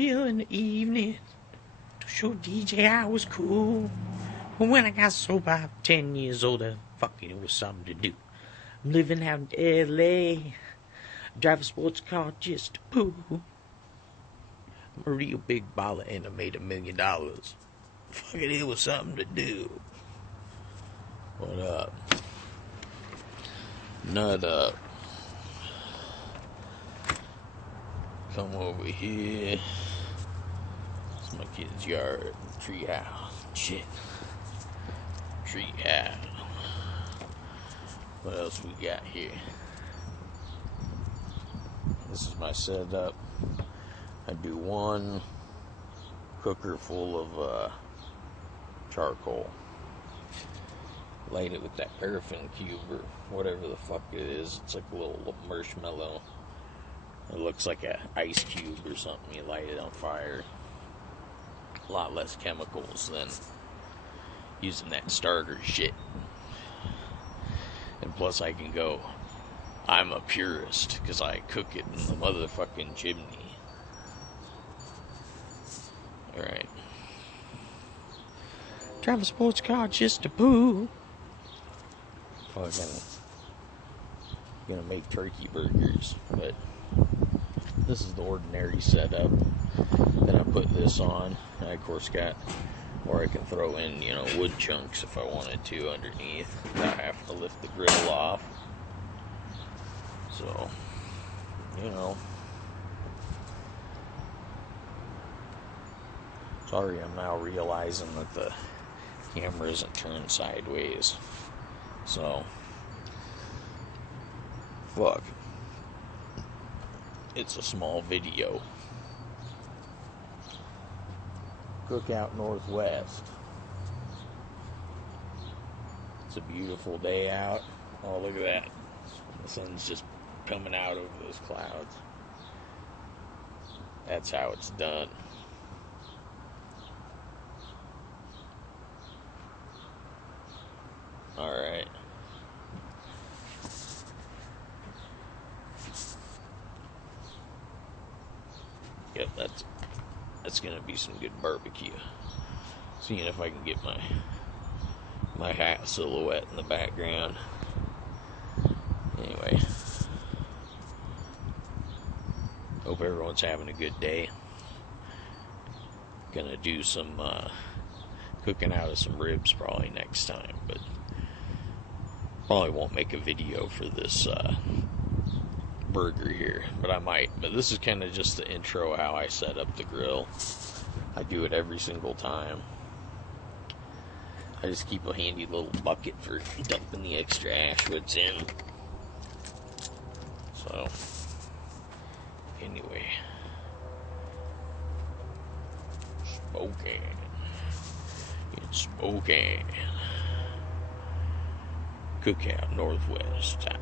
beer in the evening to show DJ I was cool. But when I got sober, I'm 10 years older. Fucking, it was something to do. I'm living out in LA. Drive a sports car just to poo. I'm a real big baller and I made $1 million. Fucking, it was something to do. What up? Nut up. Come over here. It's my kid's yard. Tree house. Shit. Tree house. What else we got here? This is my setup. I do one cooker full of charcoal. Light it with that paraffin cube or whatever the fuck it is. It's like a little marshmallow. It looks like an ice cube or something. You light it on fire. A lot less chemicals than using that starter shit. And plus I can go, I'm a purist because I cook it in the motherfucking chimney. Alright. Drive a sports car just to poo. Probably gonna make turkey burgers, but this is the ordinary setup. Then I put this on. I of course got, or I can throw in, wood chunks if I wanted to underneath without having to lift the grill off. So, sorry, I'm now realizing that the camera isn't turned sideways. So, fuck. It's a small video. Cookout Northwest. It's a beautiful day out. Oh, look at that. The sun's just coming out over those clouds. That's how it's done. Alright. Yep, that's gonna be some good barbecue. Seeing if I can get my hat silhouette in the background. Anyway, hope everyone's having a good day. Gonna do some cooking out of some ribs probably next time, but probably won't make a video for this burger here, but I might. But this is kind of just the intro how I set up the grill. I do it every single time. I just keep a handy little bucket for dumping the extra ash woods in. So, anyway, Spokane. It's Spokane. Cookout Northwest town.